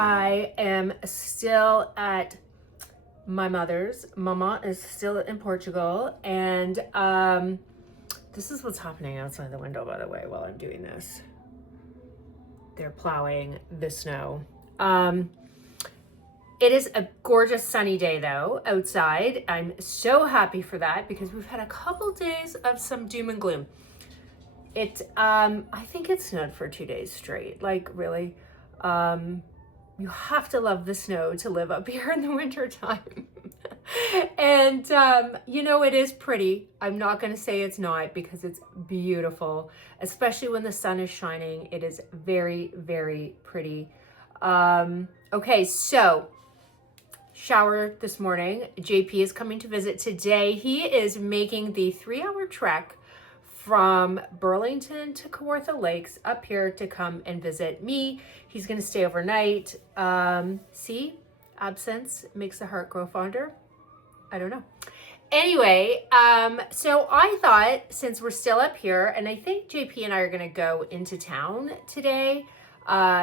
I am still at my mother's. Mama is still in Portugal, and this is what's happening outside the window, by the way, while I'm doing this. They're plowing the snow. It is a gorgeous sunny day though outside. I'm so happy for that because we've had a couple days of some doom and gloom. I think it snowed for 2 days straight. Like really, you have to love the snow to live up here in the winter time. And it is pretty. I'm not going to say it's not because it's beautiful, especially when the sun is shining. It is very, very pretty. Okay, so shower this morning. JP is coming to visit today. He is making the 3-hour trek from Burlington to Kawartha Lakes up here to come and visit me. He's going to stay overnight. See, absence makes the heart grow fonder. I don't know. Anyway, so I thought since we're still up here, and I think JP and I are going to go into town today,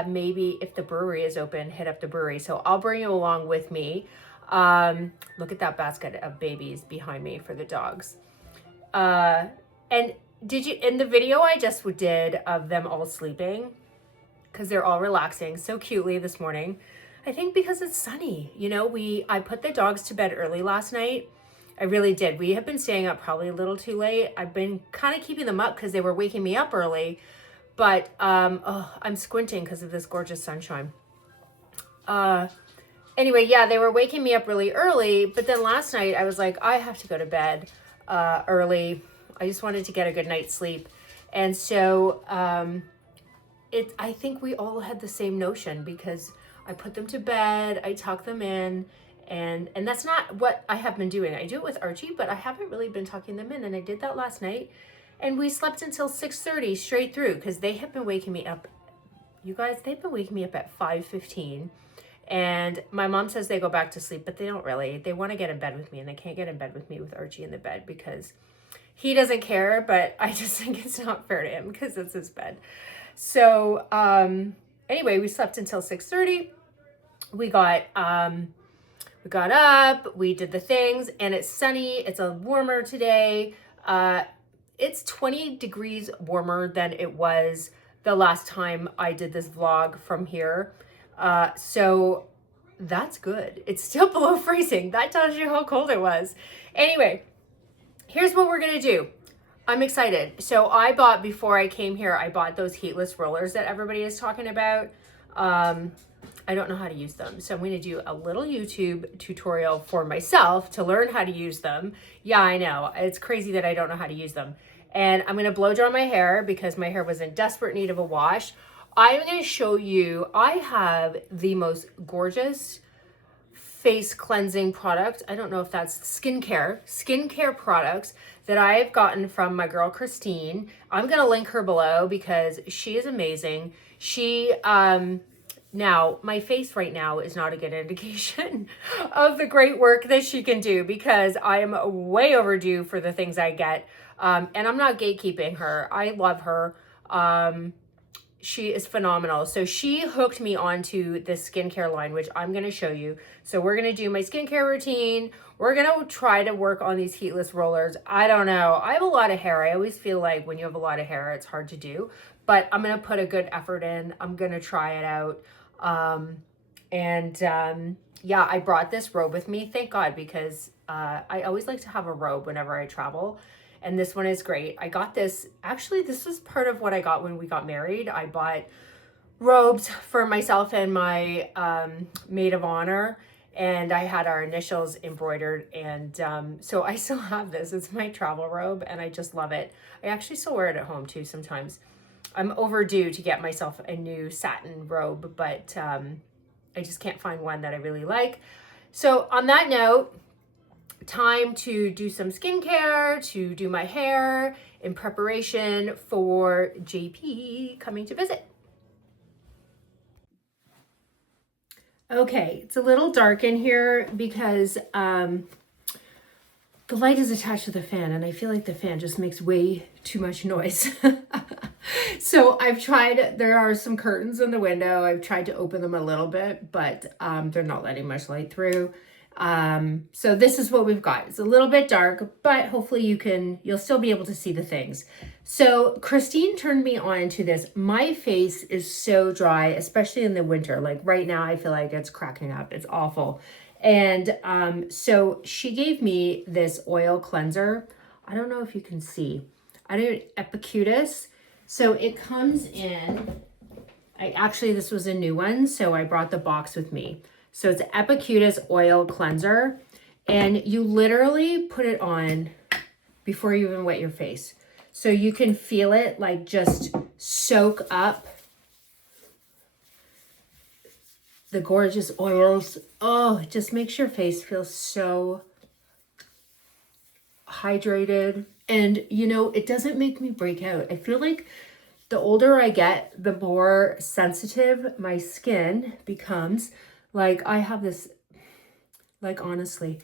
maybe if the brewery is open, hit up the brewery. So I'll bring you along with me. Look at that basket of babies behind me for the dogs. And did you, in the video I just did of them all sleeping, because they're all relaxing so cutely this morning, I think because it's sunny, I put the dogs to bed early last night. I really did. We have been staying up probably a little too late. I've been kind of keeping them up because they were waking me up early. But I'm squinting because of this gorgeous sunshine. Anyway, yeah, they were waking me up really early. But then last night I was like, I have to go to bed early. I just wanted to get a good night's sleep. And so I think we all had the same notion because I put them to bed, I tuck them in. And that's not what I have been doing. I do it with Archie, but I haven't really been tucking them in. And I did that last night. And we slept until 6:30 straight through because they have been waking me up. You guys, they've been waking me up at 5:15. And my mom says they go back to sleep, but they don't really. They want to get in bed with me, and they can't get in bed with me with Archie in the bed because he doesn't care, but I just think it's not fair to him because it's his bed. So anyway, we slept until 6:30. We got up, we did the things, and it's sunny. It's a warmer today. It's 20 degrees warmer than it was the last time I did this vlog from here. So that's good. It's still below freezing. That tells you how cold it was. Anyway, here's what we're going to do. I'm excited. So before I came here, I bought those heatless rollers that everybody is talking about. I don't know how to use them. So I'm going to do a little YouTube tutorial for myself to learn how to use them. Yeah, I know. It's crazy that I don't know how to use them. And I'm going to blow dry my hair because my hair was in desperate need of a wash. I'm going to show you, I have the most gorgeous face cleansing product. I don't know if that's skincare products that I've gotten from my girl, Christine. I'm going to link her below because she is amazing. Now, my face right now is not a good indication of the great work that she can do because I am way overdue for the things I get. And I'm not gatekeeping her. I love her. She is phenomenal. So she hooked me onto this skincare line, which I'm going to show you. So we're going to do my skincare routine. We're going to try to work on these heatless rollers. I don't know. I have a lot of hair. I always feel like when you have a lot of hair, it's hard to do. But I'm going to put a good effort in. I'm going to try it out. Yeah, I brought this robe with me. Thank God, because I always like to have a robe whenever I travel. And this one is great. I got this, actually, this was part of what I got when we got married. I bought robes for myself and my maid of honor, and I had our initials embroidered. And so I still have this. It's my travel robe, and I just love it. I actually still wear it at home too sometimes. I'm overdue to get myself a new satin robe, but I just can't find one that I really like. So on that note, time to do some skincare, to do my hair in preparation for JP coming to visit. Okay, it's a little dark in here because the light is attached to the fan, and I feel like the fan just makes way too much noise. So I've tried, there are some curtains in the window. I've tried to open them a little bit, but they're not letting much light through. So this is what we've got. It's a little bit dark, but hopefully you'll still be able to see the things. So Christine turned me on to this. My face is so dry, especially in the winter. Like right now, I feel like it's cracking up. It's awful. And so she gave me this oil cleanser. I don't know if you can see. I do Epicutis. So it comes in, this was a new one, so I brought the box with me. So it's Epicutis oil cleanser, and you literally put it on before you even wet your face. So you can feel it like just soak up the gorgeous oils. Oh, it just makes your face feel so hydrated. And it doesn't make me break out. I feel like the older I get, the more sensitive my skin becomes. Like I have this, like honestly.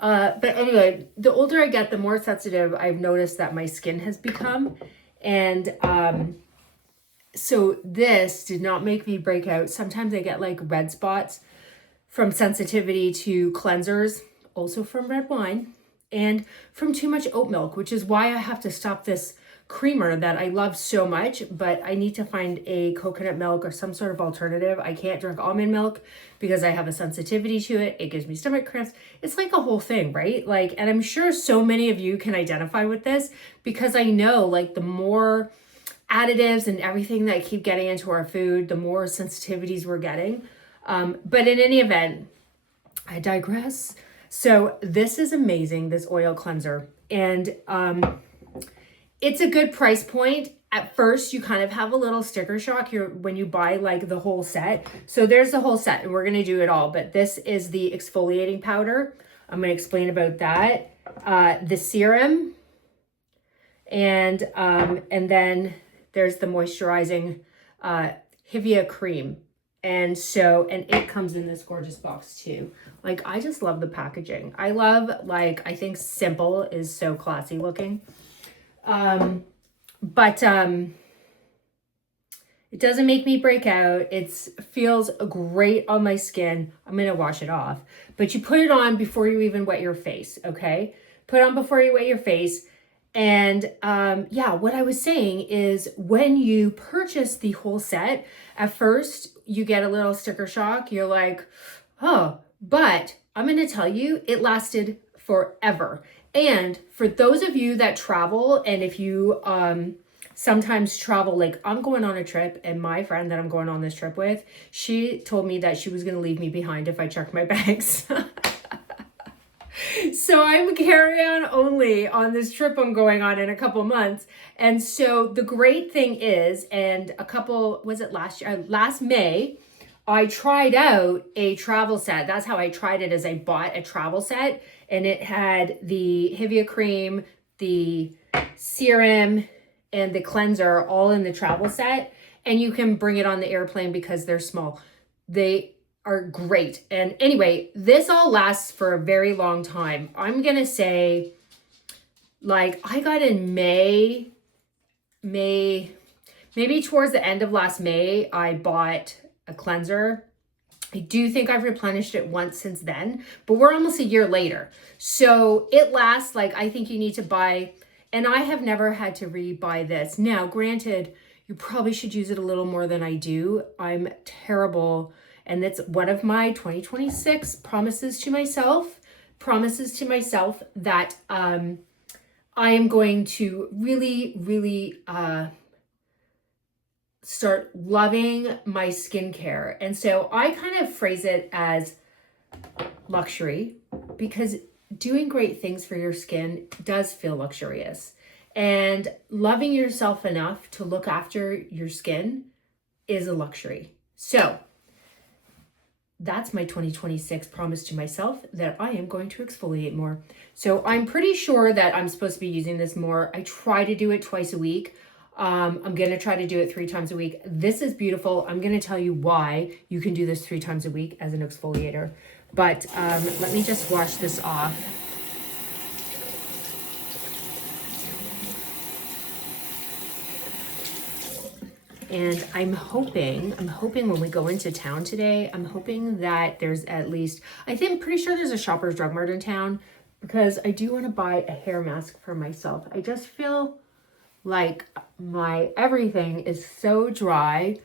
But anyway, the older I get, the more sensitive I've noticed that my skin has become. And so this did not make me break out. Sometimes I get like red spots from sensitivity to cleansers, also from red wine, and from too much oat milk, which is why I have to stop this creamer that I love so much, but I need to find a coconut milk or some sort of alternative. I can't drink almond milk because I have a sensitivity to it. It gives me stomach cramps. It's like a whole thing, right? Like, and I'm sure so many of you can identify with this because I know like the more additives and everything that keep getting into our food, the more sensitivities we're getting. But in any event, I digress. So this is amazing, this oil cleanser. And it's a good price point. At first, you kind of have a little sticker shock when you buy like the whole set. So there's the whole set and we're going to do it all. But this is the exfoliating powder. I'm going to explain about that. The serum. And then there's the moisturizing Hivia cream. And it comes in this gorgeous box too. Like, I just love the packaging. I love, I think simple is so classy looking. But it doesn't make me break out. It feels great on my skin. I'm going to wash it off. But you put it on before you even wet your face, okay? Put it on before you wet your face. And what I was saying is when you purchase the whole set, at first you get a little sticker shock. You're like, oh, but I'm going to tell you, it lasted forever. And for those of you that travel, and if you sometimes travel, like I'm going on a trip, and my friend that I'm going on this trip with, she told me that she was going to leave me behind if I checked my bags. So I'm carry-on only on this trip I'm going on in a couple months. And so the great thing is, last May, I tried out a travel set. That's how I tried it, is I bought a travel set, and it had the Hivia cream, the serum, and the cleanser all in the travel set. And you can bring it on the airplane because they're small. They are great. And anyway, this all lasts for a very long time. I'm going to say, like, I got in May, maybe towards the end of last May, I bought a cleanser. I do think I've replenished it once since then, but we're almost a year later. So it lasts, like, I think you need to buy, and I have never had to re-buy this. Now, granted, you probably should use it a little more than I do. I'm terrible. And that's one of my 2026 promises to myself that I am going to really, really start loving my skincare. And so I kind of phrase it as luxury, because doing great things for your skin does feel luxurious. And loving yourself enough to look after your skin is a luxury. So that's my 2026 promise to myself, that I am going to exfoliate more. So I'm pretty sure that I'm supposed to be using this more. I try to do it twice a week. I'm going to try to do it 3 times a week. This is beautiful. I'm going to tell you why you can do this 3 times a week as an exfoliator. But let me just wash this off. And I'm hoping when we go into town today, I'm hoping that there's at least, pretty sure there's a Shoppers Drug Mart in town, because I do want to buy a hair mask for myself. I just feel like my everything is so dry,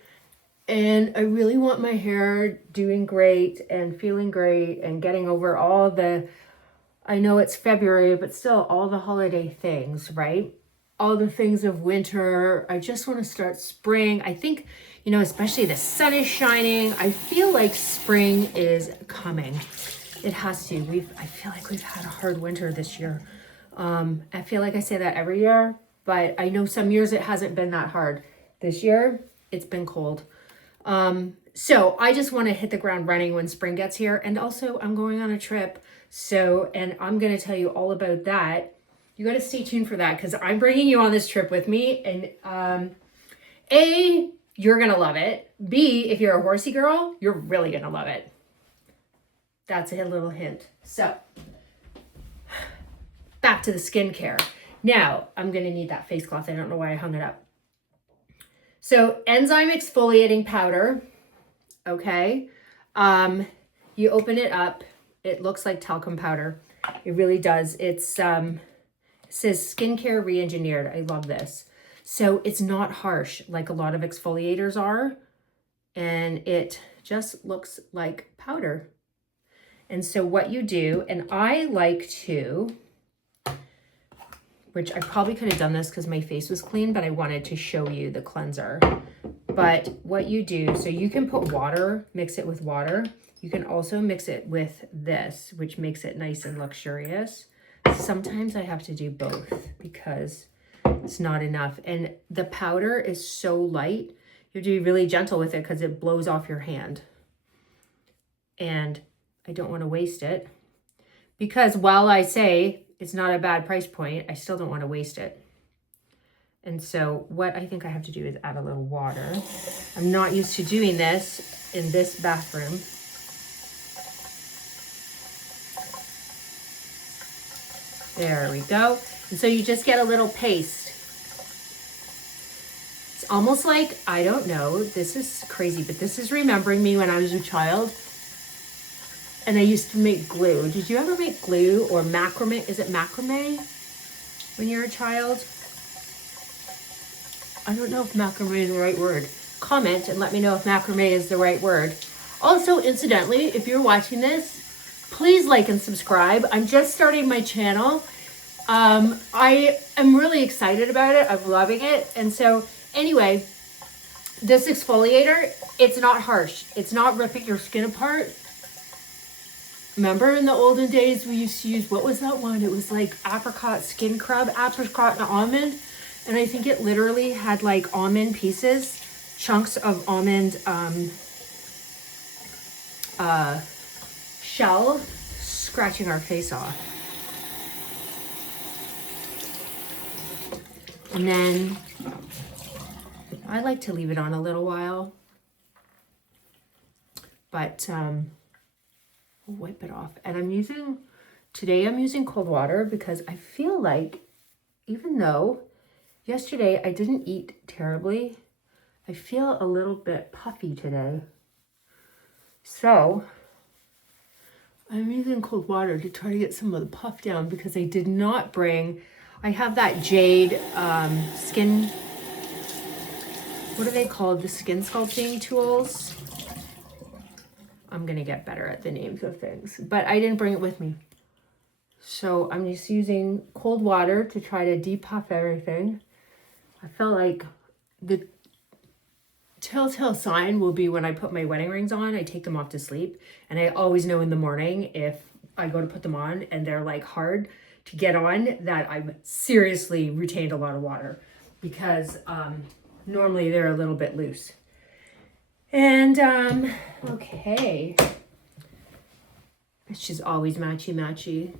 and I really want my hair doing great and feeling great and getting over all the, I know it's February, but still all the holiday things, right? All the things of winter. I just want to start spring. I think, especially the sun is shining. I feel like spring is coming. It has to. I feel like we've had a hard winter this year. I feel like I say that every year, but I know some years it hasn't been that hard. This year, it's been cold. So I just want to hit the ground running when spring gets here. And also I'm going on a trip. And I'm going to tell you all about that. You got to stay tuned for that, because I'm bringing you on this trip with me. And A, you're going to love it. B, if you're a horsey girl, you're really going to love it. That's a little hint. So back to the skincare. Now I'm going to need that face cloth. I don't know why I hung it up. So enzyme exfoliating powder. Okay. You open it up. It looks like talcum powder. It really does. It says skincare re-engineered. I love this. So it's not harsh like a lot of exfoliators are. And it just looks like powder. And so what you do, and I like to, which I probably could have done this because my face was clean, but I wanted to show you the cleanser. But what you do, so you can put water, mix it with water. You can also mix it with this, which makes it nice and luxurious. Sometimes I have to do both because it's not enough. And the powder is so light, you have to be really gentle with it because it blows off your hand. And I don't want to waste it, because while I say it's not a bad price point, I still don't want to waste it. And so what I think I have to do is add a little water. I'm not used to doing this in this bathroom. There we go. And so you just get a little paste. It's almost like, I don't know, this is crazy, but this is remembering me when I was a child. And I used to make glue. Did you ever make glue or macrame? Is it macrame when you're a child? I don't know if macrame is the right word. Comment and let me know if macrame is the right word. Also, incidentally, if you're watching this, please like and subscribe. I'm just starting my channel. I am really excited about it. I'm loving it. And so anyway, this exfoliator, it's not harsh. It's not ripping your skin apart. Remember in the olden days, we used to use, what was that one? It was like apricot skin scrub, apricot and almond. And I think it literally had like almond pieces, chunks of almond shell scratching our face off. And then I like to leave it on a little while, but we'll wipe it off. And today I'm using cold water because I feel like, even though yesterday I didn't eat terribly, I feel a little bit puffy today. So I'm using cold water to try to get some of the puff down, because I did not bring, I have that jade skin, what are they called? The skin sculpting tools. I'm going to get better at the names of things, but I didn't bring it with me. So I'm just using cold water to try to depuff everything. I felt like the telltale sign will be when I put my wedding rings on, I take them off to sleep. And I always know in the morning if I go to put them on and they're like hard to get on, that I've seriously retained a lot of water, because normally they're a little bit loose. And okay, it's just always matchy.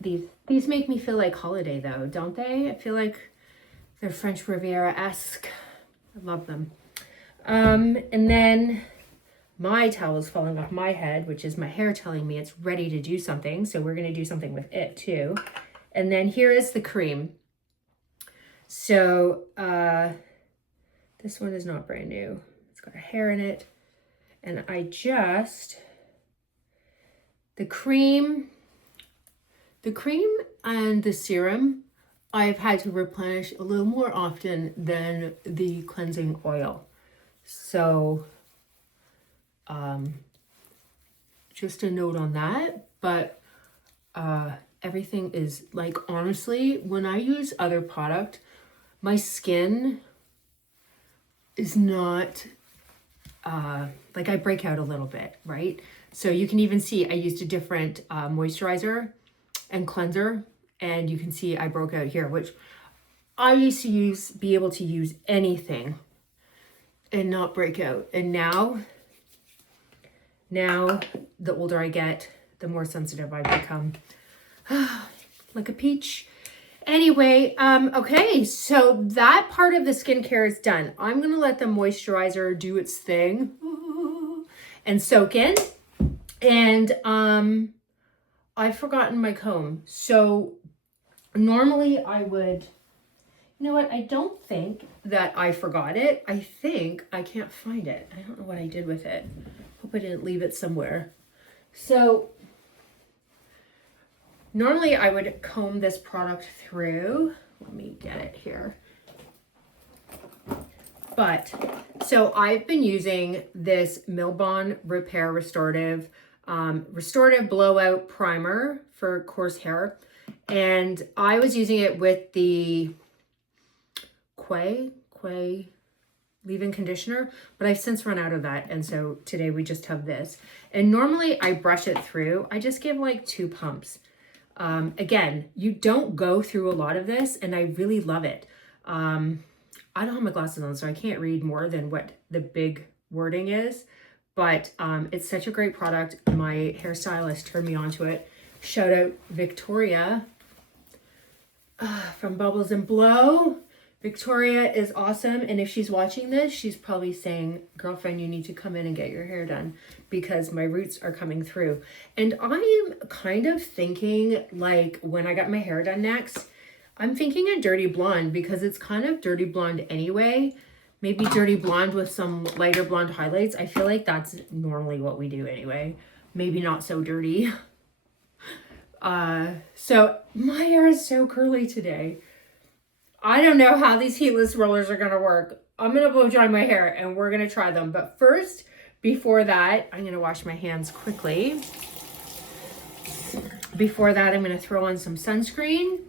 These make me feel like holiday though, don't they? I feel like they're French Riviera-esque. I love them. And then my towel is falling off my head, which is my hair telling me it's ready to do something. So we're going to do something with it too. And then here is the cream. So this one is not brand new. It's got a hair in it. And the cream and the serum, I've had to replenish a little more often than the cleansing oil. So just a note on that. But everything is like, honestly, when I use other product, my skin is not like, I break out a little bit, right? So you can even see I used a different moisturizer and cleanser, and you can see I broke out here, which I used to be able to use anything and not break out. And now the older I get, the more sensitive I become. Like a peach. Anyway, okay, so that part of the skincare is done. I'm gonna let the moisturizer do its thing and soak in. And I've forgotten my comb. So normally I would, you know what? I don't think that I forgot it. I think I can't find it. I don't know what I did with it. Hope I didn't leave it somewhere. So normally I would comb this product through. Let me get it here. But, so I've been using this Milbon Repair Restorative Blowout Primer for coarse hair. And I was using it with the Quay leave-in conditioner, but I've since run out of that. And so today we just have this. And normally I brush it through. I just give like 2 pumps. Again, you don't go through a lot of this, and I really love it. I don't have my glasses on, so I can't read more than what the big wording is, but it's such a great product. My hairstylist turned me onto it. Shout out Victoria from Bubbles and Blow. Victoria is awesome, and if she's watching this, she's probably saying, girlfriend, you need to come in and get your hair done because my roots are coming through. And I'm kind of thinking, like, when I got my hair done next, I'm thinking a dirty blonde because it's kind of dirty blonde anyway. Maybe dirty blonde with some lighter blonde highlights. I feel like that's normally what we do anyway. Maybe not so dirty. So my hair is so curly today. I don't know how these heatless rollers are going to work. I'm going to blow dry my hair and we're going to try them. But first, before that, I'm going to wash my hands quickly. Before that, I'm going to throw on some sunscreen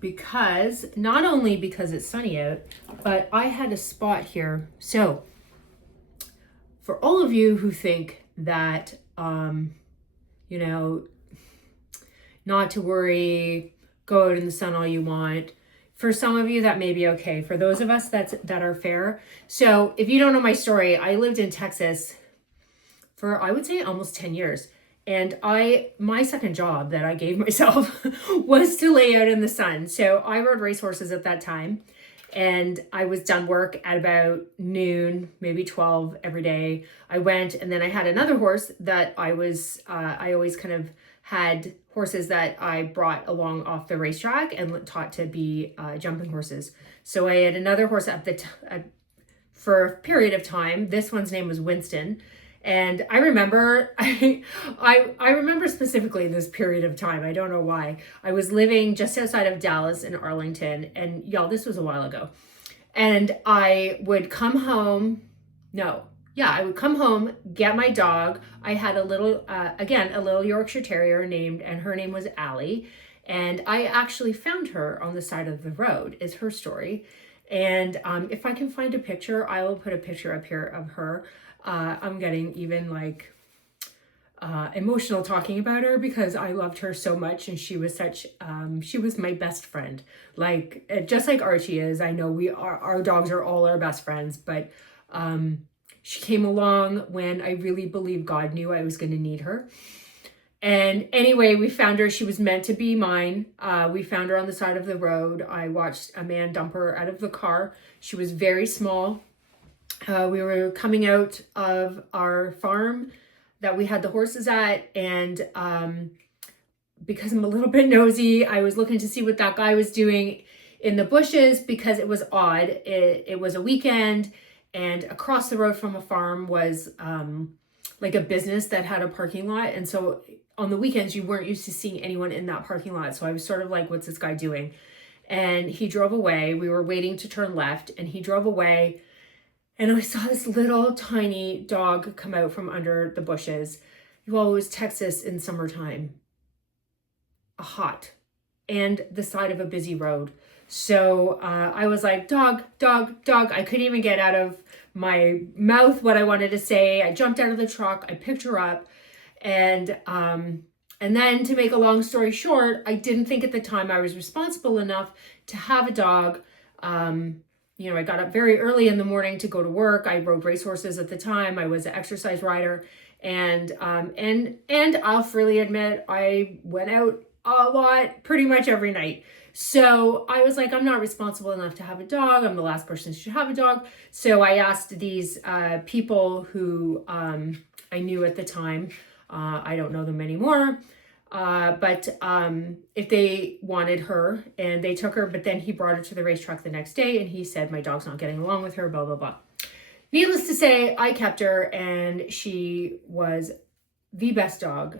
because, not only because it's sunny out, but I had a spot here. So for all of you who think that, you know, not to worry, go out in the sun all you want. For some of you, that may be okay. For those of us that are fair. So if you don't know my story, I lived in Texas for, I would say, almost 10 years. And my second job that I gave myself was to lay out in the sun. So I rode racehorses at that time. And I was done work at about noon, maybe 12 every day. I went, and then I had another horse that I always kind of had horses that I brought along off the racetrack and taught to be jumping horses. So I had another horse for a period of time. This one's name was Winston. And I remember, I remember specifically this period of time. I don't know why. I was living just outside of Dallas in Arlington. And y'all, this was a while ago. And I would come home. I would come home, get my dog. I had a little Yorkshire Terrier and her name was Allie. And I actually found her on the side of the road, is her story. And if I can find a picture, I will put a picture up here of her. I'm getting even like emotional talking about her because I loved her so much, and she was she was my best friend. Like, just like Archie is. I know our dogs are all our best friends, but she came along when I really believe God knew I was going to need her. And anyway, we found her. She was meant to be mine. We found her on the side of the road. I watched a man dump her out of the car. She was very small. We were coming out of our farm that we had the horses at, and because I'm a little bit nosy, I was looking to see what that guy was doing in the bushes because it was odd. It was a weekend, and across the road from a farm was like a business that had a parking lot. And so on the weekends, you weren't used to seeing anyone in that parking lot. So I was sort of like, what's this guy doing? And he drove away. We were waiting to turn left, and he drove away. And I saw this little tiny dog come out from under the bushes. You all, it was Texas in summertime. Hot. And the side of a busy road. So I was like, dog, dog, dog. I couldn't even get out of my mouth what I wanted to say. I jumped out of the truck. I picked her up. And then, to make a long story short, I didn't think at the time I was responsible enough to have a dog. You know, I got up very early in the morning to go to work. I rode racehorses at the time. I was an exercise rider. And I'll freely admit, I went out a lot, pretty much every night. So I was like, I'm not responsible enough to have a dog. I'm the last person who should have a dog. So I asked these people who I knew at the time. I don't know them anymore. But if they wanted her, and they took her, but then he brought her to the racetrack the next day, and he said, my dog's not getting along with her, blah, blah, blah. Needless to say, I kept her, and she was the best dog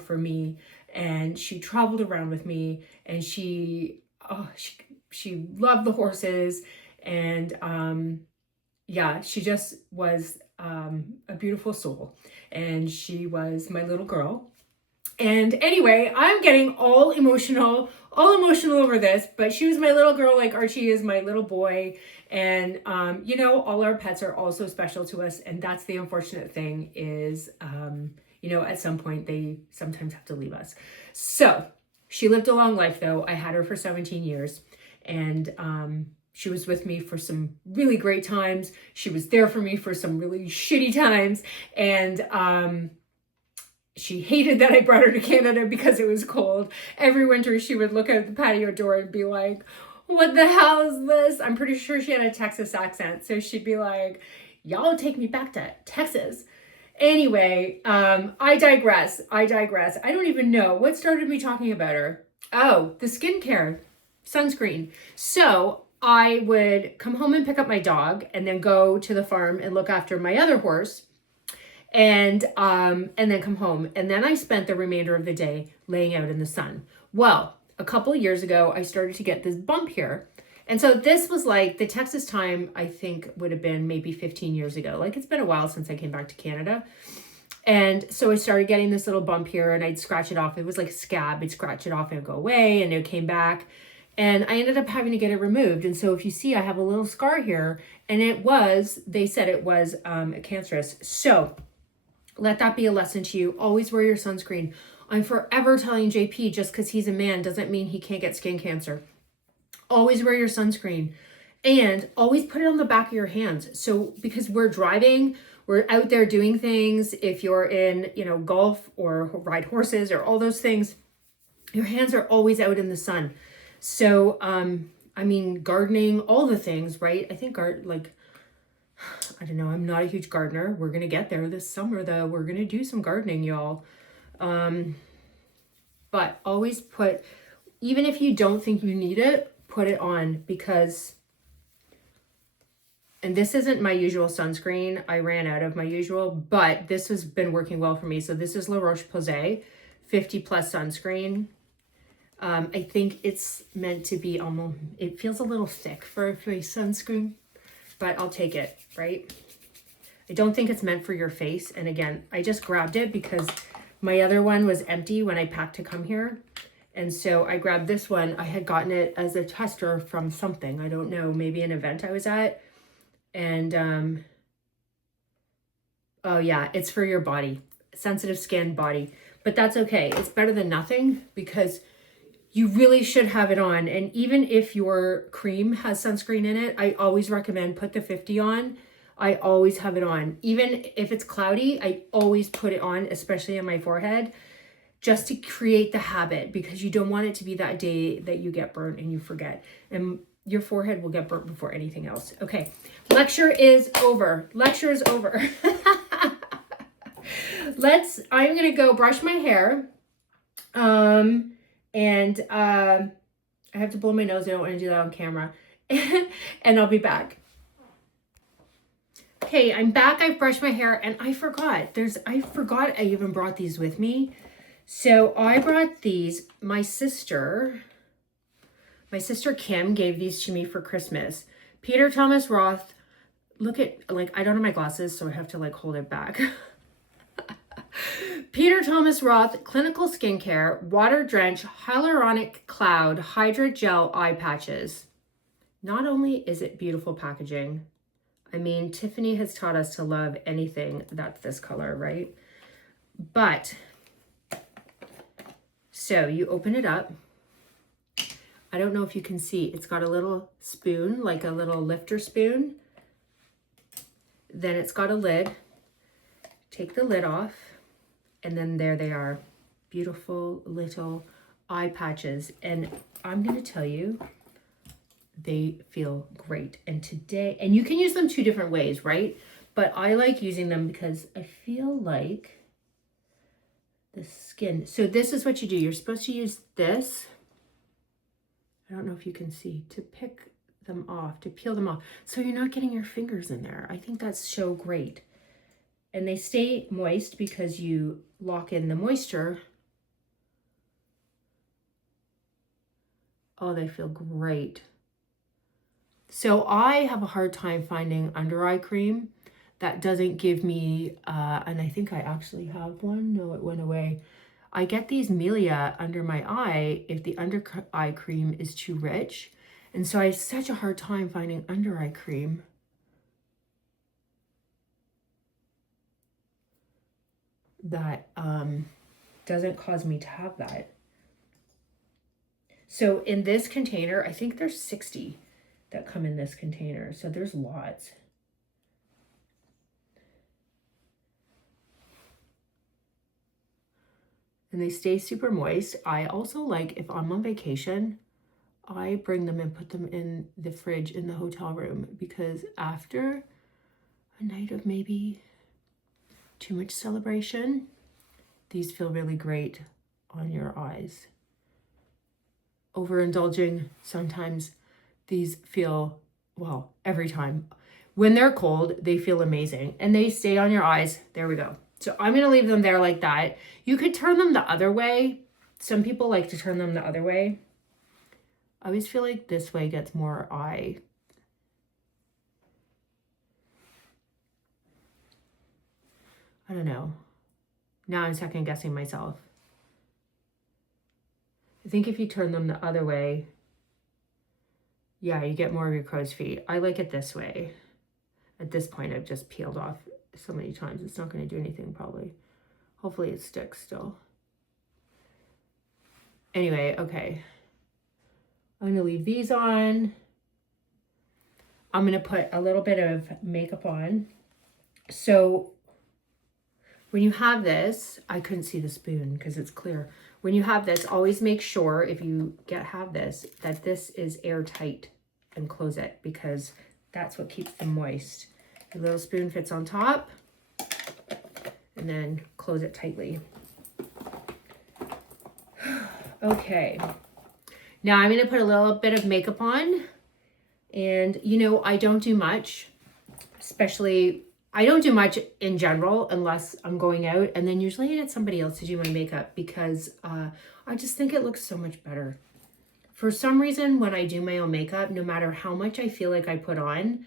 for me. And she traveled around with me, and she loved the horses. And yeah, she just was a beautiful soul. And she was my little girl. And anyway, I'm getting all emotional over this, but she was my little girl, like Archie is my little boy. And, you know, all our pets are also special to us. And that's the unfortunate thing is, you know, at some point they sometimes have to leave us. So she lived a long life though. I had her for 17 years, and, she was with me for some really great times. She was there for me for some really shitty times. And, she hated that I brought her to Canada because it was cold. Every winter she would look out the patio door and be like, what the hell is this? I'm pretty sure she had a Texas accent. So she'd be like, y'all take me back to Texas. Anyway, I digress. I don't even know what started me talking about her. Oh, the skincare, sunscreen. So I would come home and pick up my dog, and then go to the farm and look after my other horse. And then come home. And then I spent the remainder of the day laying out in the sun. Well, a couple of years ago, I started to get this bump here. And so this was like the Texas time, I think would have been maybe 15 years ago. Like, it's been a while since I came back to Canada. And so I started getting this little bump here, and I'd scratch it off. It was like a scab. I'd scratch it off and it'd go away, and it came back. And I ended up having to get it removed. And so if you see, I have a little scar here, and they said it was cancerous. So let that be a lesson to you. Always wear your sunscreen. I'm forever telling JP, just because he's a man doesn't mean he can't get skin cancer. Always wear your sunscreen, and always put it on the back of your hands. So because we're driving, we're out there doing things. If you're in, you know, golf or ride horses or all those things, your hands are always out in the sun. So, I mean, gardening, all the things, right? I think I don't know. I'm not a huge gardener. We're going to get there this summer though. We're going to do some gardening, y'all. But always put, even if you don't think you need it, put it on, because, and this isn't my usual sunscreen. I ran out of my usual, but this has been working well for me. So this is La Roche-Posay 50 plus sunscreen. I think it's meant to be almost, it feels a little thick for a face sunscreen, but I'll take it, right? I don't think it's meant for your face. And again, I just grabbed it because my other one was empty when I packed to come here. And so I grabbed this one. I had gotten it as a tester from something. I don't know, maybe an event I was at. And, oh yeah, it's for your body, sensitive skin, body. But that's okay. It's better than nothing, because you really should have it on. And even if your cream has sunscreen in it, I always recommend put the 50 on. I always have it on. Even if it's cloudy, I always put it on, especially on my forehead, just to create the habit, because you don't want it to be that day that you get burnt and you forget. And your forehead will get burnt before anything else. Okay, lecture is over. Lecture is over. I'm gonna go brush my hair. And I have to blow my nose. I don't want to do that on camera. And I'll be back. Okay, I'm back. I've brushed my hair and I forgot I even brought these with me. So I brought these. My sister Kim gave these to me for Christmas. Peter Thomas Roth. Look at, like, I don't have my glasses, so I have to like hold it back. Peter Thomas Roth Clinical Skincare Water Drench Hyaluronic Cloud Hydra-Gel Eye Patches. Not only is it beautiful packaging, I mean, Tiffany has taught us to love anything that's this color, right? But, so you open it up. I don't know if you can see, it's got a little spoon, like a little lifter spoon. Then it's got a lid. Take the lid off, and then there they are. Beautiful little eye patches. And I'm gonna tell you, they feel great. And today, and you can use them 2 different ways, right? But I like using them because I feel like the skin. So this is what you do. You're supposed to use this. I don't know if you can see, to pick them off, to peel them off. So you're not getting your fingers in there. I think that's so great. And they stay moist because you lock in the moisture. Oh, they feel great. So I have a hard time finding under eye cream that doesn't give me, and I think I actually have one. No, it went away. I get these milia under my eye if the under eye cream is too rich. And so I have such a hard time finding under eye cream that doesn't cause me to have that. So in this container, I think there's 60 that come in this container. So there's lots. And they stay super moist. I also like, if I'm on vacation, I bring them and put them in the fridge in the hotel room, because after a night of maybe too much celebration, these feel really great on your eyes. Overindulging, sometimes these feel, well, every time. When they're cold, they feel amazing and they stay on your eyes. There we go. So I'm going to leave them there like that. You could turn them the other way. Some people like to turn them the other way. I always feel like this way gets more eye. I don't know. Now I'm second guessing myself. I think if you turn them the other way, yeah, you get more of your crow's feet. I like it this way. At this point, I've just peeled off so many times. It's not going to do anything probably. Hopefully it sticks still. Anyway, okay. I'm going to leave these on. I'm going to put a little bit of makeup on. So when you have this, I couldn't see the spoon because it's clear. When you have this, always make sure if you have this, that this is airtight, and close it, because that's what keeps them moist. The little spoon fits on top, and then close it tightly. Okay. Now I'm going to put a little bit of makeup on, and you know, I don't do much, I don't do much in general unless I'm going out, and then usually I get somebody else to do my makeup because I just think it looks so much better. For some reason, when I do my own makeup, no matter how much I feel like I put on,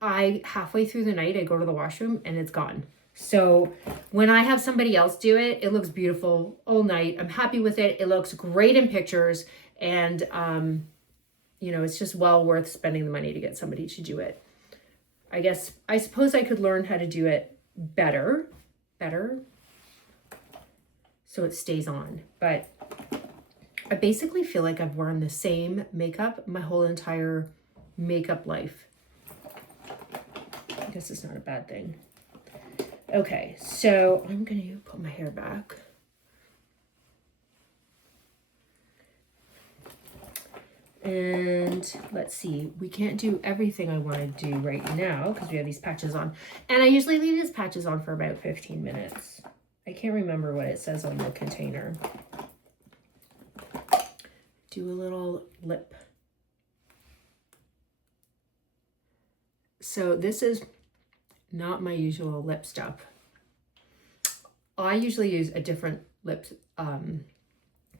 halfway through the night, I go to the washroom and it's gone. So when I have somebody else do it, it looks beautiful all night. I'm happy with it. It looks great in pictures, and you know, it's just well worth spending the money to get somebody to do it. I suppose I could learn how to do it better, so it stays on. But I basically feel like I've worn the same makeup my whole entire makeup life. I guess it's not a bad thing. Okay, so I'm going to put my hair back. And let's see, we can't do everything I want to do right now because we have these patches on. And I usually leave these patches on for about 15 minutes. I can't remember what it says on the container. do a little lip. So this is not my usual lip stuff. I usually use a different lip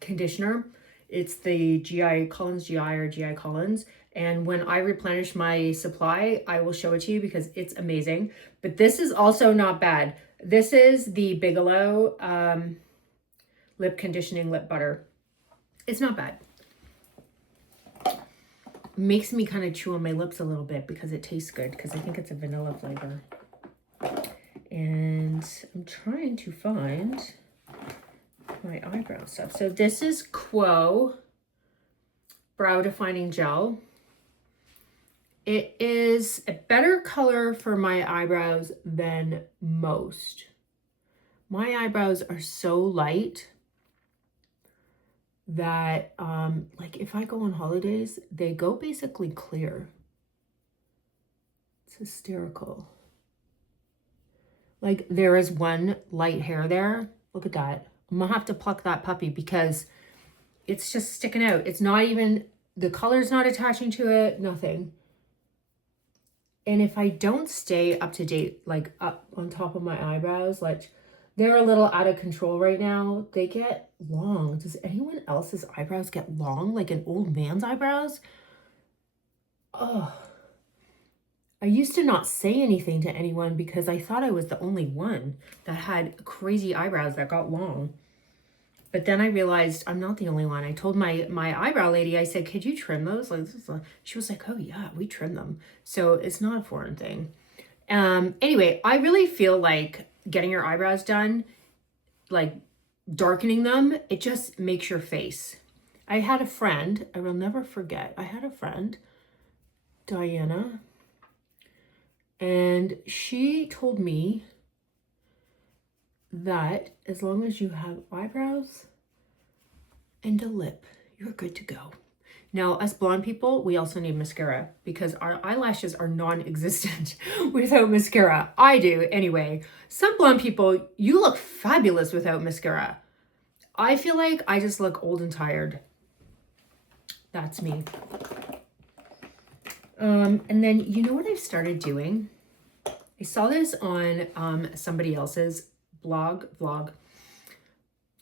conditioner. It's the Collins GI or GI Collins. And when I replenish my supply, I will show it to you because it's amazing. But this is also not bad. This is the Bigelow lip conditioning lip butter. It's not bad. Makes me kind of chew on my lips a little bit because it tastes good, because I think it's a vanilla flavor. And I'm trying to find my eyebrow stuff. So this is Quo Brow Defining Gel. It is a better color for my eyebrows than most. My eyebrows are so light that like if I go on holidays, they go basically clear. It's hysterical. Like there is one light hair there. Look at that. I'm gonna have to pluck that puppy because it's just sticking out. It's not even, the color's not attaching to it, nothing. And if I don't stay up to date, like up on top of my eyebrows, like they're a little out of control right now. They get long. Does anyone else's eyebrows get long? Like an old man's eyebrows? Oh, I used to not say anything to anyone because I thought I was the only one that had crazy eyebrows that got long. But then I realized I'm not the only one. I told my eyebrow lady, I said, could you trim those? Like, she was like, oh yeah, we trim them. So it's not a foreign thing. Anyway, I really feel like getting your eyebrows done, like darkening them, it just makes your face. I had a friend, I will never forget, I had a friend, Diana, and she told me that as long as you have eyebrows and a lip, you're good to go. Now, us blonde people, we also need mascara because our eyelashes are non-existent without mascara. I do anyway. Some blonde people, you look fabulous without mascara. I feel like I just look old and tired. That's me. And then, you know what I've started doing? I saw this on somebody else's vlog.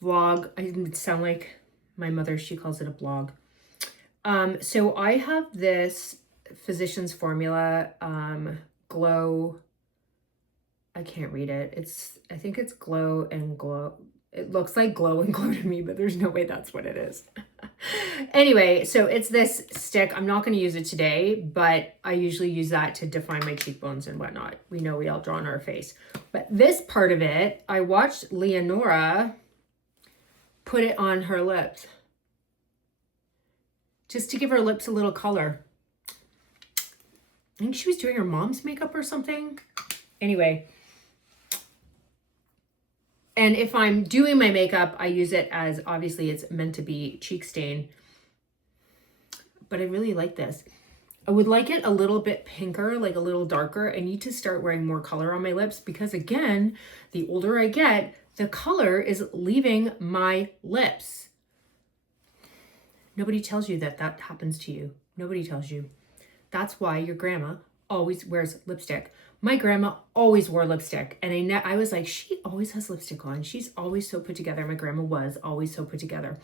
I sound like my mother, she calls it a blog. So I have this Physicians Formula Glow. I can't read it. I think it's Glow and Glow. It looks like Glow and Glow to me, but there's no way that's what it is. Anyway, so it's this stick. I'm not going to use it today, but I usually use that to define my cheekbones and whatnot. We know we all draw on our face. But this part of it, I watched Leonora put it on her lips, just to give her lips a little color. I think she was doing her mom's makeup or something. Anyway. And if I'm doing my makeup, I use it as, obviously it's meant to be cheek stain. But I really like this. I would like it a little bit pinker, like a little darker. I need to start wearing more color on my lips because again, the older I get, the color is leaving my lips. Nobody tells you that that happens to you. Nobody tells you. That's why your grandma always wears lipstick. My grandma always wore lipstick. And I was like, she always has lipstick on. She's always so put together. My grandma was always so put together.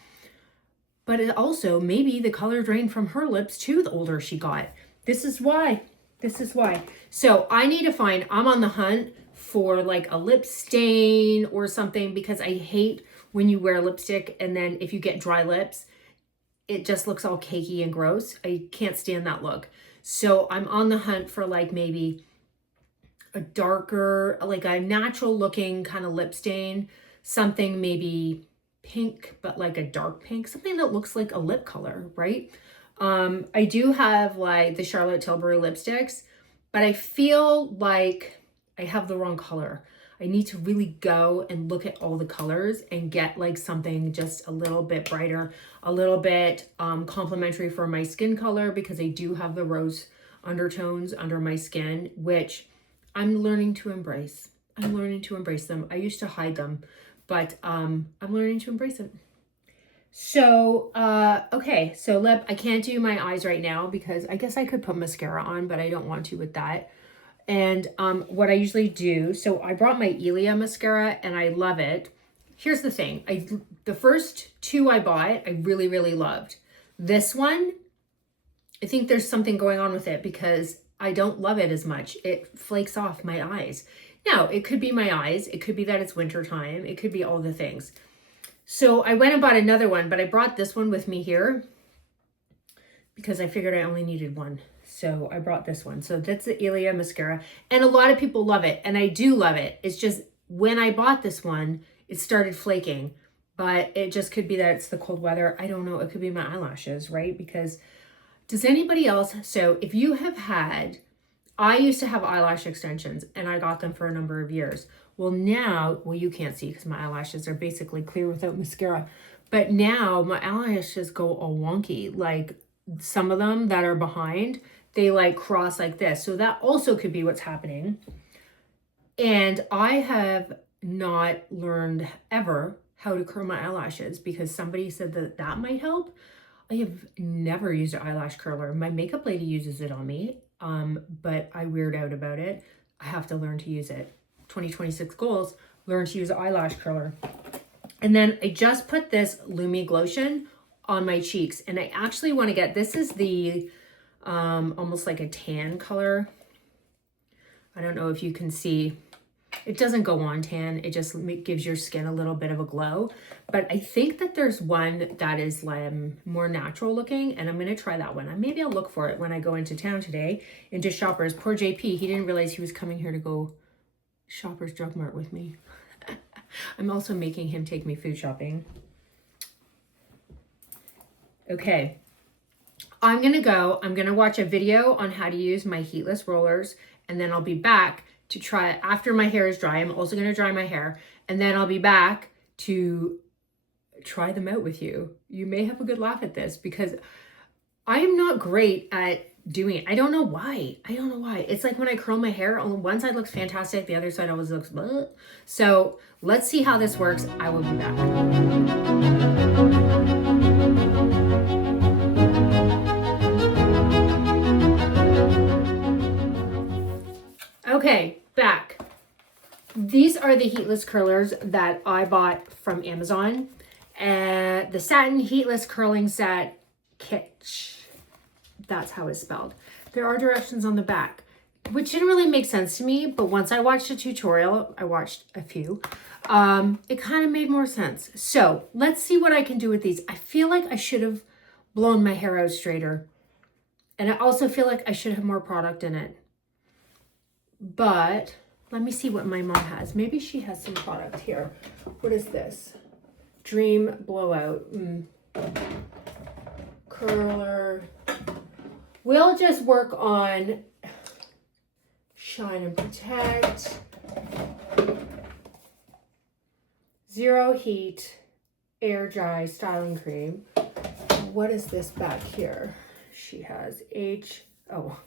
But it also, maybe the color drained from her lips too the older she got. This is why. This is why. So I need to find, I'm on the hunt for like a lip stain or something because I hate when you wear lipstick and then if you get dry lips, it just looks all cakey and gross. I can't stand that look. So I'm on the hunt for like maybe a darker, like a natural looking kind of lip stain, something maybe pink, but like a dark pink, something that looks like a lip color, right? I do have like the Charlotte Tilbury lipsticks, but I feel like I have the wrong color. I need to really go and look at all the colors and get like something just a little bit brighter, a little bit complementary for my skin color because I do have the rose undertones under my skin, which I'm learning to embrace. I'm learning to embrace them. I used to hide them, but I'm learning to embrace it. So, okay, so lip, I can't do my eyes right now because I guess I could put mascara on, but I don't want to with that. And what I usually do, so I brought my Ilia mascara and I love it. Here's the thing, the first two I bought, I really, really loved. This one, I think there's something going on with it because I don't love it as much. It flakes off my eyes. Now, it could be my eyes. It could be that it's winter time. It could be all the things. So I went and bought another one, but I brought this one with me here because I figured I only needed one. So I brought this one. So that's the Ilia mascara. And a lot of people love it. And I do love it. It's just when I bought this one, it started flaking. But it just could be that it's the cold weather. I don't know. It could be my eyelashes, right? Because does anybody else? So if you have had, I used to have eyelash extensions and I got them for a number of years. Well, now, well, you can't see because my eyelashes are basically clear without mascara. But now my eyelashes go all wonky. Like some of them that are behind, they like cross like this. So that also could be what's happening. And I have not learned ever how to curl my eyelashes because somebody said that that might help. I have never used an eyelash curler. My makeup lady uses it on me, but I weird out about it. I have to learn to use it. 2026 goals, learn to use an eyelash curler. And then I just put this Lumi Glotion on my cheeks. And I actually want to get, this is the almost like a tan color. I don't know if you can see. It doesn't go on tan. It just gives your skin a little bit of a glow. But I think that there's one that is more natural looking, and I'm going to try that one. And maybe I'll look for it when I go into town today, into Shoppers. Poor JP, he didn't realize he was coming here to go Shoppers Drug Mart with me. I'm also making him take me food shopping. Okay. I'm going to watch a video on how to use my heatless rollers, and then I'll be back to try it after my hair is dry. I'm also going to dry my hair, and then I'll be back to try them out with you. You may have a good laugh at this because I am not great at doing it. I don't know why. It's like when I curl my hair, on one side looks fantastic, the other side always looks bleh. So let's see how this works. I will be back. Okay, back. These are the heatless curlers that I bought from Amazon. The Satin Heatless Curling Set Kit. That's how it's spelled. There are directions on the back, which didn't really make sense to me, but once I watched a tutorial, I watched a few, it kind of made more sense. So let's see what I can do with these. I feel like I should have blown my hair out straighter. And I also feel like I should have more product in it. But let me see what my mom has. Maybe she has some product here. What is this? Dream Blowout. Curler. We'll just work on Shine and Protect. Zero Heat Air Dry Styling Cream. What is this back here? She has Oh,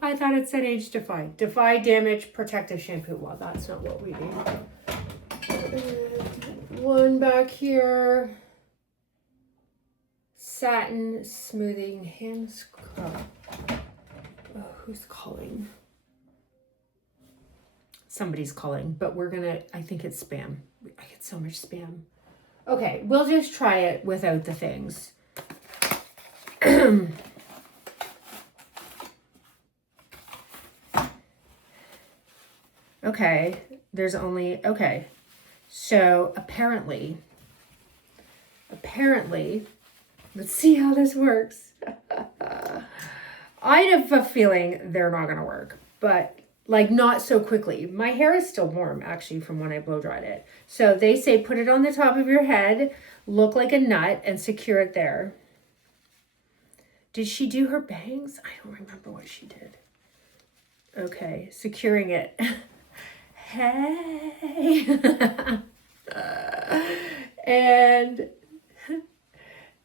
I thought it said Age Defy. Defy Damage Protective Shampoo. Well, that's not what we need. And one back here. Satin Smoothing Hand Scrub. Oh, who's calling? Somebody's calling, but I think it's spam. I get so much spam. Okay, we'll just try it without the things. Okay, okay. So apparently, let's see how this works. I have a feeling they're not going to work, but like not so quickly. My hair is still warm actually from when I blow dried it. So they say put it on the top of your head, look like a nut, and secure it there. Did she do her bangs? I don't remember what she did. Okay, securing it. Hey.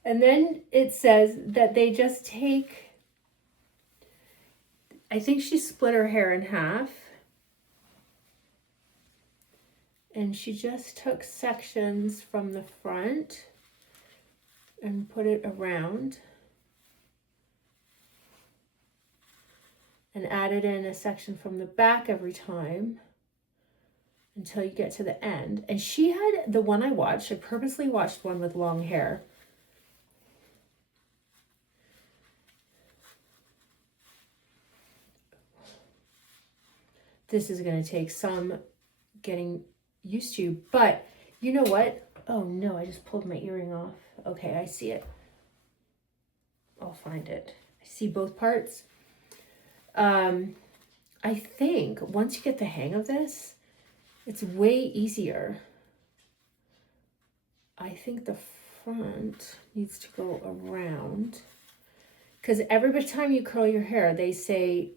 And then it says that they just take, I think she split her hair in half. And she just took sections from the front and put it around. And add it in a section from the back every time until you get to the end. And she had the one I watched. I purposely watched one with long hair. This is going to take some getting used to, but you know what? Oh no, I just pulled my earring off. Okay, I see it. I'll find it. I see both parts. I think once you get the hang of this, it's way easier. I think the front needs to go around, because every time you curl your hair, they say,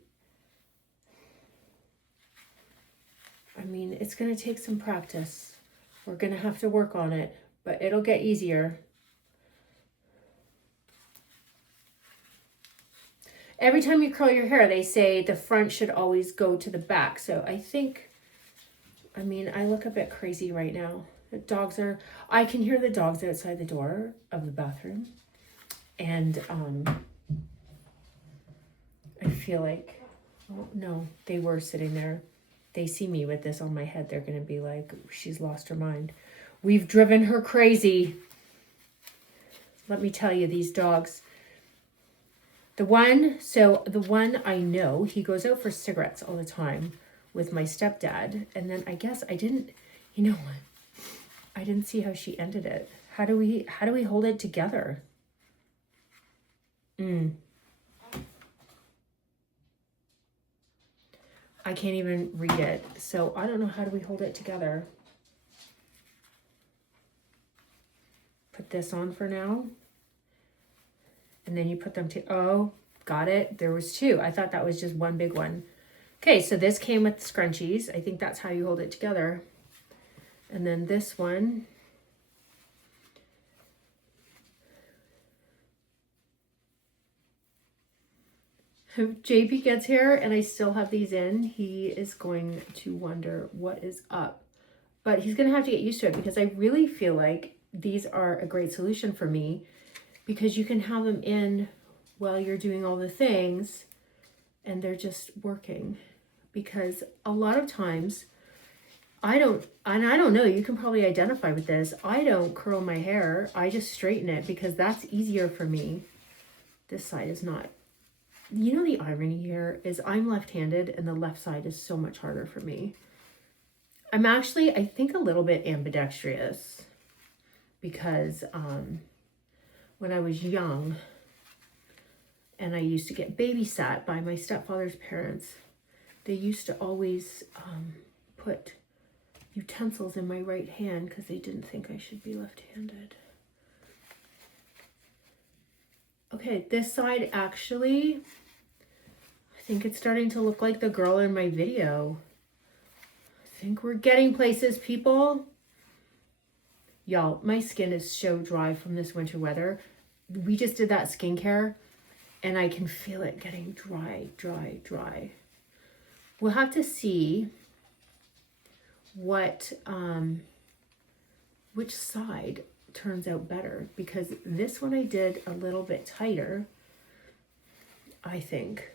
I mean, it's going to take some practice. We're going to have to work on it, but it'll get easier. Every time you curl your hair, they say the front should always go to the back. So I think, I mean, I look a bit crazy right now. The dogs are, I can hear the dogs outside the door of the bathroom. And I feel like, oh no, they were sitting there. They see me with this on my head. They're going to be like, she's lost her mind. We've driven her crazy. Let me tell you, these dogs. The one I know, he goes out for cigarettes all the time with my stepdad. And then I guess I didn't, you know what? I didn't see how she ended it. How do we hold it together? I can't even read it. So I don't know, how do we hold it together? Put this on for now. And then you put them to, oh, got it. There was two. I thought that was just one big one. Okay, so this came with scrunchies. I think that's how you hold it together. And then this one. If JP gets here and I still have these in, he is going to wonder what is up. But he's going to have to get used to it, because I really feel like these are a great solution for me, because you can have them in while you're doing all the things and they're just working. Because a lot of times I don't know, you can probably identify with this. I don't curl my hair. I just straighten it because that's easier for me. This side is not. You know, the irony here is I'm left-handed and the left side is so much harder for me. I'm actually, I think, a little bit ambidextrous, because when I was young and I used to get babysat by my stepfather's parents, they used to always put utensils in my right hand because they didn't think I should be left-handed. Okay, this side actually, I think it's starting to look like the girl in my video. I think we're getting places, people. Y'all, my skin is so dry from this winter weather. We just did that skincare and I can feel it getting dry, dry, dry. We'll have to see what, which side turns out better, because this one I did a little bit tighter. I think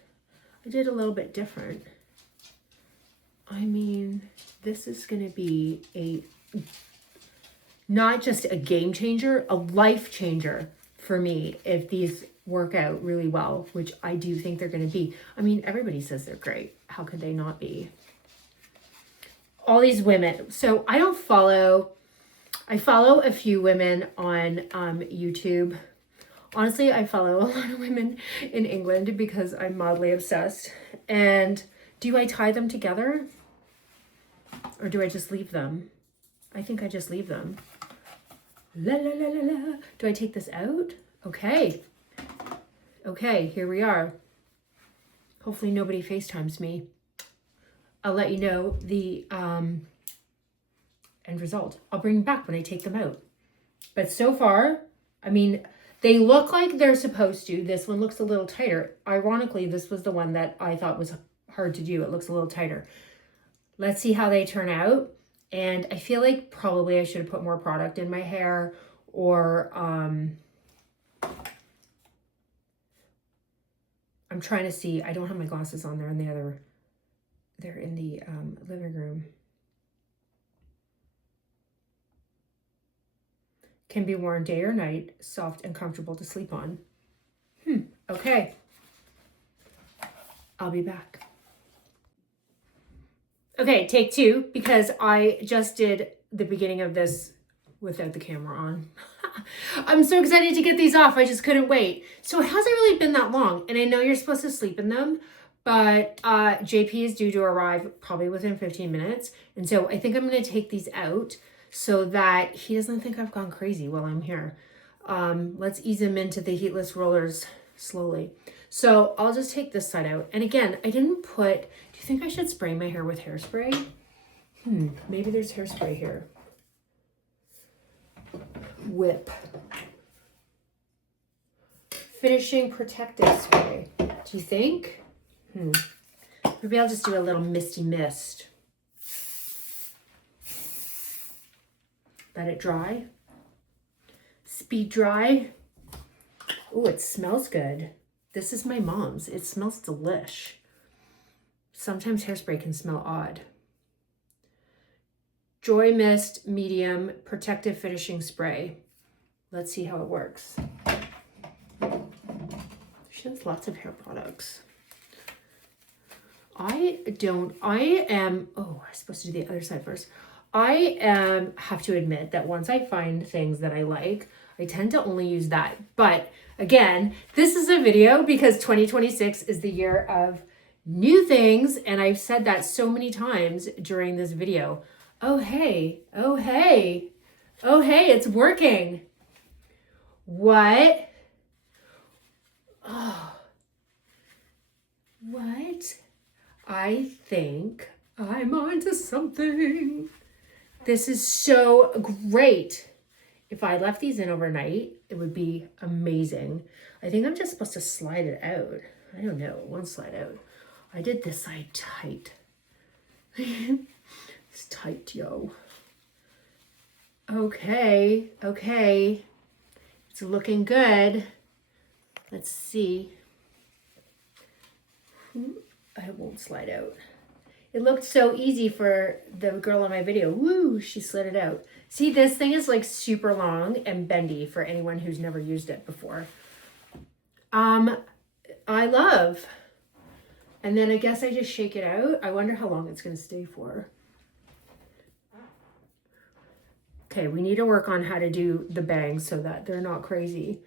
I did a little bit different. I mean, this is going to be a, not just a game changer, a life changer for me if these work out really well, which I do think they're going to be. I mean, everybody says they're great. How could they not be? All these women. So I follow a few women on YouTube. Honestly, I follow a lot of women in England because I'm mildly obsessed. And do I tie them together? Or do I just leave them? I think I just leave them. La la la la la. Do I take this out? Okay. Okay, here we are. Hopefully nobody FaceTimes me. I'll let you know the end result. I'll bring them back when I take them out. But so far, I mean, they look like they're supposed to. This one looks a little tighter. Ironically, this was the one that I thought was hard to do. It looks a little tighter. Let's see how they turn out. And I feel like probably I should have put more product in my hair, or I'm trying to see. I don't have my glasses on. They're in the living room. Can be worn day or night, soft and comfortable to sleep on. Okay. I'll be back. Okay, take 2, because I just did the beginning of this without the camera on. I'm so excited to get these off. I just couldn't wait. So it hasn't really been that long, and I know you're supposed to sleep in them, but JP is due to arrive probably within 15 minutes. And so I think I'm going to take these out so that he doesn't think I've gone crazy while I'm here. Let's ease him into the heatless rollers slowly. So I'll just take this side out. And again, I didn't put, do you think I should spray my hair with hairspray? Maybe there's hairspray here. Whip. Finishing protective spray. Do you think? Maybe I'll just do a little misty mist. Let it dry. Speed dry. Oh, it smells good. This is my mom's. It smells delish. Sometimes hairspray can smell odd. Joy Mist Medium Protective Finishing Spray. Let's see how it works. She has lots of hair products. I am supposed to do the other side first. Have to admit that once I find things that I like, I tend to only use that. But again, this is a video because 2026 is the year of new things. And I've said that so many times during this video. Oh, hey, it's working. What? Oh, what? I think I'm onto something. This is so great. If I left these in overnight, it would be amazing. I think I'm just supposed to slide it out. I don't know, it won't slide out. I did this side tight. It's tight, yo. Okay. It's looking good. Let's see. I won't slide out. It looked so easy for the girl on my video. Woo, she slid it out. See, this thing is like super long and bendy for anyone who's never used it before. I love. And then I guess I just shake it out. I wonder how long it's going to stay for. Okay, we need to work on how to do the bangs so that they're not crazy.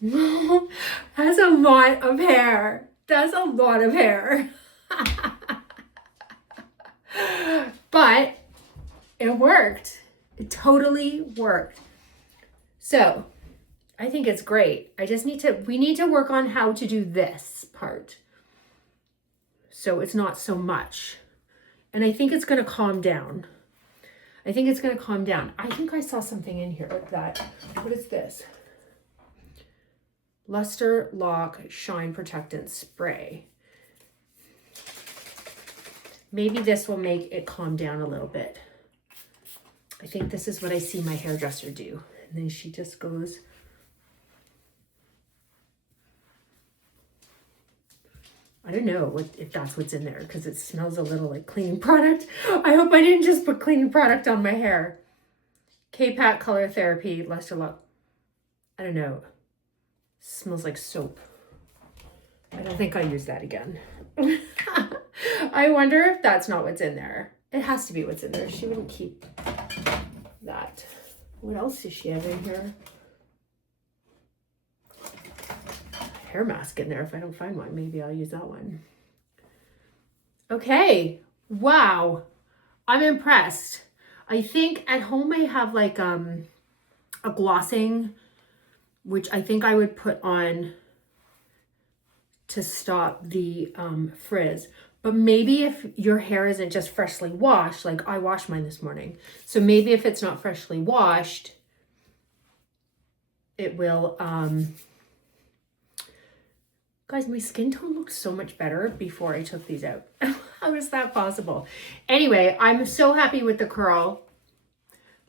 That's a lot of hair. That's a lot of hair. But it worked. It totally worked. So I think it's great. We need to work on how to do this part. So it's not so much. And I think it's going to calm down. I think I saw something in here like that. What is this? Luster Lock Shine Protectant Spray. Maybe this will make it calm down a little bit. I think this is what I see my hairdresser do. And then she just goes. I don't know if that's what's in there because it smells a little like cleaning product. I hope I didn't just put cleaning product on my hair. K-Pat Color Therapy Luster Lock. I don't know. Smells like soap. I don't think I'll use that again. I wonder if that's not what's in there. It has to be what's in there. She wouldn't keep that. What else does she have in here? Hair mask in there. If I don't find one, maybe I'll use that one. Okay. Wow. I'm impressed. I think at home I have like a glossing, which I think I would put on to stop the frizz. But maybe if your hair isn't just freshly washed, like I washed mine this morning. So maybe if it's not freshly washed, it will, guys, my skin tone looked so much better before I took these out. How is that possible? Anyway, I'm so happy with the curl.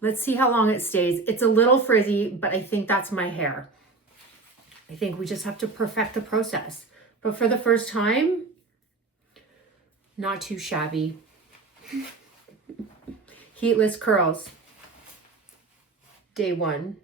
Let's see how long it stays. It's a little frizzy, but I think that's my hair. I think we just have to perfect the process. But for the first time, not too shabby. Heatless curls. Day 1.